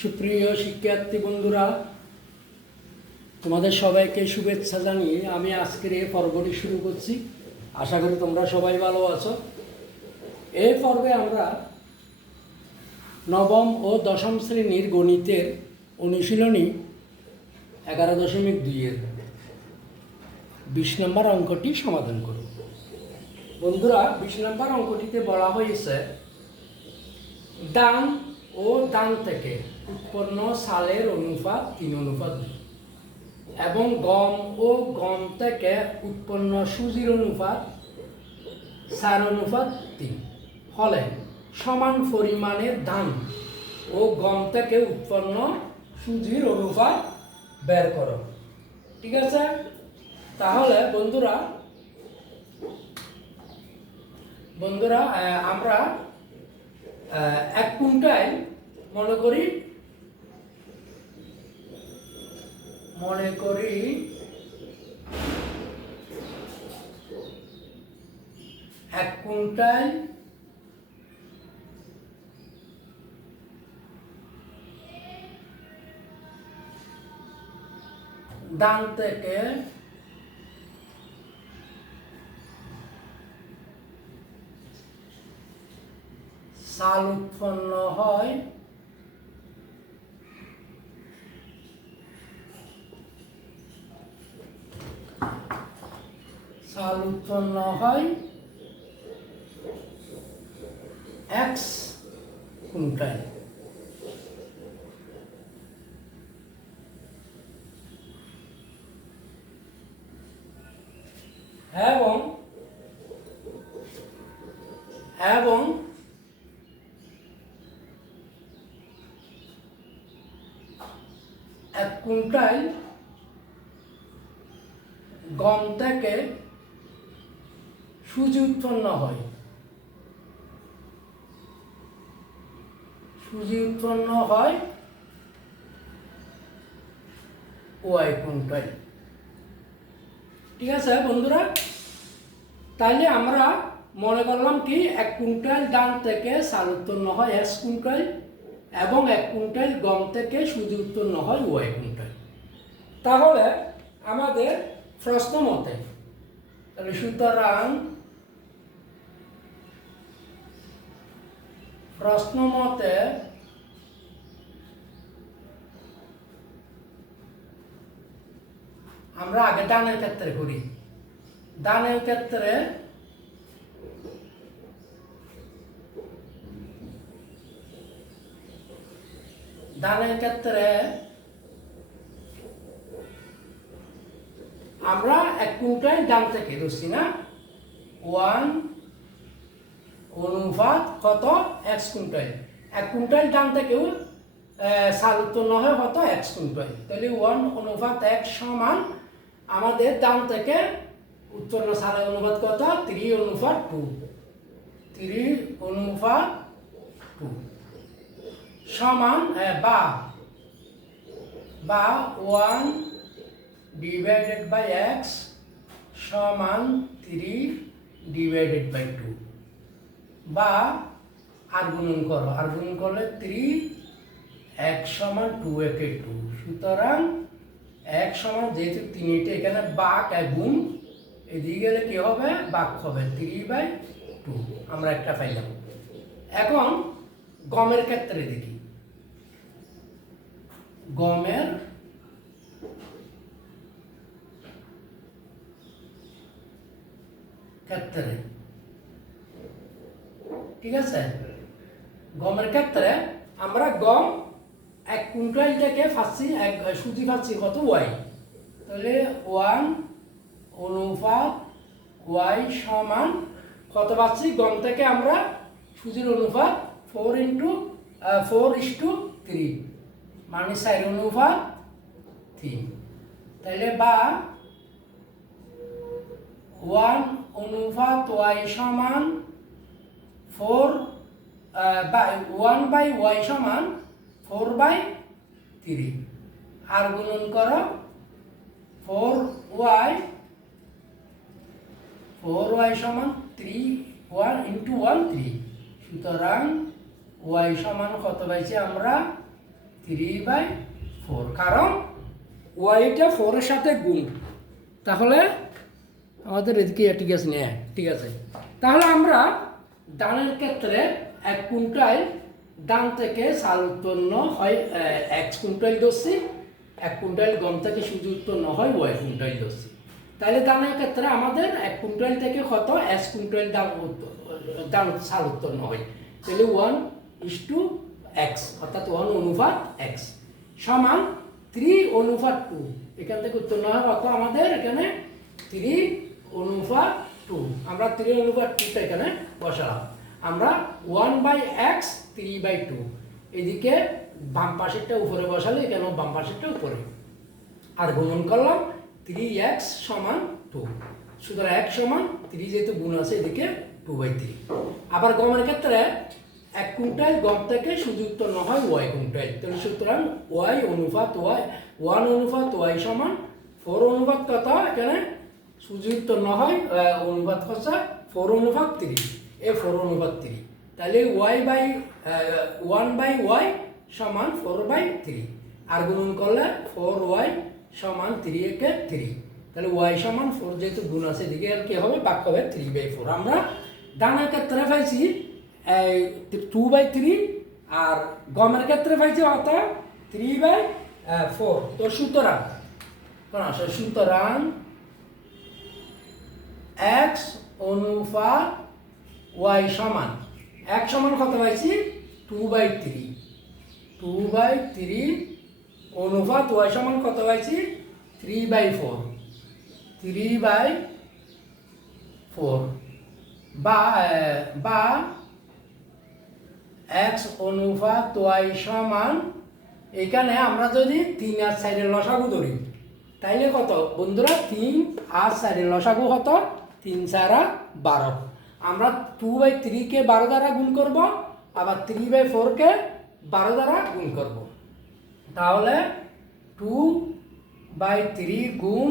সুপ্রিয় শিক্ষার্থী বন্ধুরা, তোমাদের সবাইকে শুভেচ্ছা জানিয়ে আমি আজকের এই পর্বটি শুরু করছি। আশা করি তোমরা সবাই ভালো আছো। এই পর্বে আমরা নবম ও দশম শ্রেণীর গণিতের অনুশীলনী 11.2-এর 20 নম্বর অঙ্কটি সমাধান করব। বন্ধুরা, 20 নম্বর অঙ্কটিতে বলা হয়েছে ডান ও ডান থেকে উৎপন্ন সালের অনুপাত 3:2 এবং গম ও গম থেকে উৎপন্ন সুজির অনুপাত 4:3 হলে সমান পরিমাণের ধান ও গম থেকে উৎপন্ন সুজির অনুপাত বের করো। ঠিক আছে, তাহলে বন্ধুরা আমরা 1 কুইন্টাল মনে করি 1 কুইন্টাল ধান থেকে চাল উৎপন্ন হয় 1 কুইন্টাল। এবং 1 কুইন্টাল গম থেকে সুজি উৎপন্ন হয় ওয়াই কুইন্টাল। ঠিক আছে বন্ধুরা, তাইলে আমরা মনে করলাম কি 1 কুইন্টাল ধান থেকে চাল উৎপন্ন হয় S কুইন্টাল এবং 1 কুইন্টাল গম থেকে সুজি উৎপন্ন হয় ওয়াই কুইন্টাল। তাহলে আমাদের প্রশ্ন মতে সুতরাং আমরা আগে দানের ক্ষেত্রে করি। দানের ক্ষেত্রে আমরা 1 কুইন্টাল ধান থেকে ধরছি না 1 অনুপাত কত X কুইন্টাল। 1 কুইন্টাল ধান থেকেও চাল উৎপন্ন হয় কত X কুইন্টাল। তাহলে 1 অনুপাত X সমান আমাদের ধান থেকে উৎপন্ন চালের অনুপাত কত 3:2 সমান বা 1 divided by X সমান 3/2 বা আর গুণন করলে 3 X সমান 2 একে 2। সুতরাং X সমান যেহেতু 3 এটা এখানে বাক গুণ এদিকে গেলে কি হবে বাক হবে 3/2। আমরা একটা পাইলাম। এখন গমের ক্ষেত্রে দেখি। গমের ক্ষেত্রে ঠিক আছে, গমের ক্ষেত্রে আমরা গম 1 কুইন্টাল থেকে সুজি পাচ্ছি কত ওয়াই। তাহলে 1 অনুপাত ওয়াই সমান কত পাচ্ছি গম থেকে আমরা সুজির অনুপাত 4:3 মানে 4:3। তাহলে বা 1 অনুপাত ওয়াই সমান 1/y সমান 4/3 আর গুণন করো 4y সমান 3 1 × 1 3। সুতরাং y সমান কত পাইছি আমরা 3/4, কারণ ওয়াইটা 4-এর সাথে গুণ, তাহলে আমাদের এদিকে ঠিক আছে না, ঠিক আছে। তাহলে আমরা ডানের ক্ষেত্রে 1 কুইন্টাল ডান থেকে চাল উৎপন্ন হয় x কুইন্টাল ধরছি, 1 কুইন্টাল গম থেকে সুজি উৎপন্ন হয় y কুইন্টাল ধরছি। তাহলে ডানের ক্ষেত্রে আমাদের 1 কুইন্টাল থেকে কত s কুইন্টাল ডান চাল উৎপন্ন হয়, তাহলে 1:x, অর্থাৎ 1:x সমান 3:2। এখান থেকে উৎপন্ন হয় কত আমাদের এখানে 3:2। আমরা 3:2টা এখানে বসালাম। আমরা 1/x 3/2, এদিকে বাম পাশেরটা উপরে বসালে এখানে বাম পাশেরটা উপরে, আর গুণন করলাম 3x সমান 2। সুতরাং x সমান 3, যেহেতু গুণ আছে এদিকে 2/3। আবার গমের ক্ষেত্রে 1 কুইন্টাল গম থেকে সুজি উৎপন্ন হয় y কুইন্টাল, তাহলে সুতরাং y অনুপাত y 1:y সমান 4 কত এখানে সুজি উৎপন্ন হয় অনুপাত হচ্ছে 4:3, এই 4:3। তাহলে1/y সমান 4/3, আর গুণন করলে 4y সমান 3 তাহলে y সমান 4, যেহেতু গুণ আছে এদিকে আর কি হবে ভাগ হবে 3/4। আমরা ডানের ক্ষেত্রে পাইছি 2/3, আর গমের ক্ষেত্রে পাইছি অর্থাৎ 3/4। তো সুতরাং x অনুপাত y সমান x সমান কত পাইছি 2/3 অনুপাত y সমান কত পাইছি 3/4 বা x অনুপাত y সমান, এখানে আমরা যদি 3 আর 4-এর লসাগু ধরি তাইলে কত বন্ধুরা 3 আর 4-এর লসাগু কত 3×4=12। আমরা 2/3 কে 12 দ্বারা গুণ করব, আবার 3/4 কে 12 দ্বারা গুণ করব, তাহলে 2/3 গুণ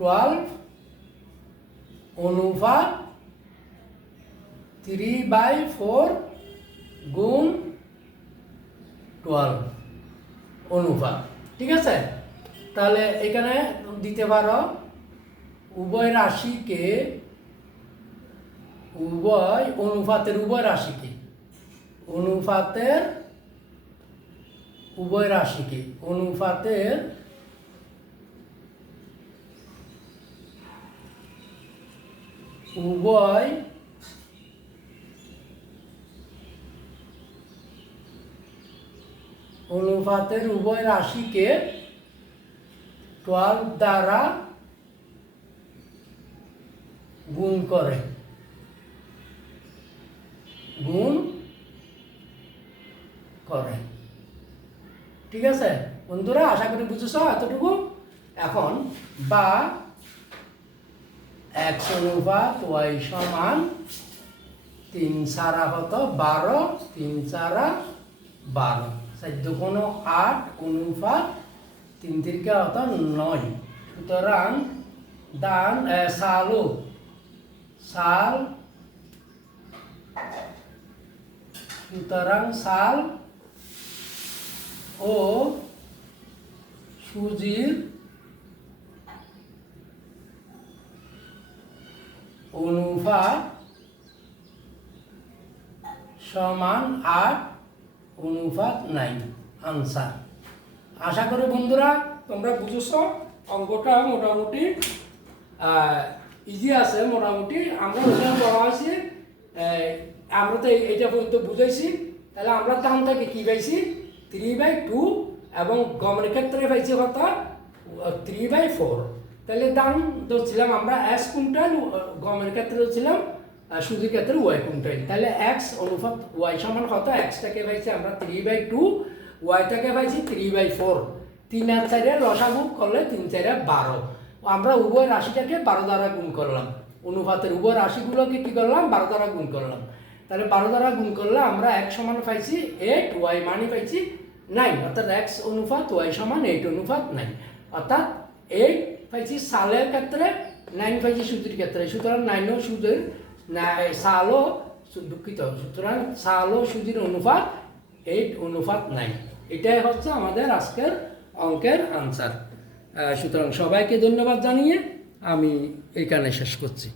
12 অনুপাত 3/4 গুণ 12 অনুপাত, ঠিক আছে। তাহলে এখানে দিতে পারো উভয় রাশিকে, অনুপাতের উভয় রাশিকে উভয় রাশিকে 12 দ্বারা গুণ করে, ঠিক আছে বন্ধুরা, আশা করি বুঝেছো এতটুকু। এখন বা x অনুপাত y সমান 3×4 কত 12, 3×4=12, 4×8 অনুপাত 3×3 কত 9। সুতরাং চাল ও সুজির অনুপাত সমান 8:9 আনসার। আশা করি বন্ধুরা তোমরা বুঝেছো, অঙ্কটা মোটামুটি ইজি আছে। মোটামুটি আমরা ওখানে বলা হয়েছে, আমরা তো এইটা পর্যন্ত বুঝাইছি। তাহলে আমরা দাম থেকে কী পাইছি 3/2, এবং গমের ক্ষেত্রে পাইছি কত 3/4। তাহলে দাম ধরছিলাম আমরা x কুইন্টাল, গমের ক্ষেত্রে ধরছিলাম সুজির ক্ষেত্রে y কুইন্টাল। তাহলে x অনুপাত y সমান কত, x টাকে পাইছি আমরা 3/2, y টাকে পাইছি 3/4। 3 আর 4-এর লসাগু করলে 3×4=12। আমরা উভয় রাশিটাকে 12 দ্বারা গুণ করলাম, অনুপাতের উভয় রাশিগুলোকে কি করলাম 12 দ্বারা গুণ করলাম। তাহলে 12 দ্বারা গুণ করলে আমরা x সমান পাইছি 8, y মানে পাইছি 9, অর্থাৎ x অনুপাত y সমান 8:9, অর্থাৎ 8 পাইছি সালের ক্ষেত্রে, 9 পাইছি সুজির ক্ষেত্রে। সুতরাং 9 ও সুজির সাল ও দুঃখিত, সুতরাং সাল ও সুজির অনুপাত 8:9। এটাই হচ্ছে আমাদের আজকের অঙ্কের আনসার। সুতরাং সবাইকে ধন্যবাদ জানিয়ে আমি এখানে শেষ করছি।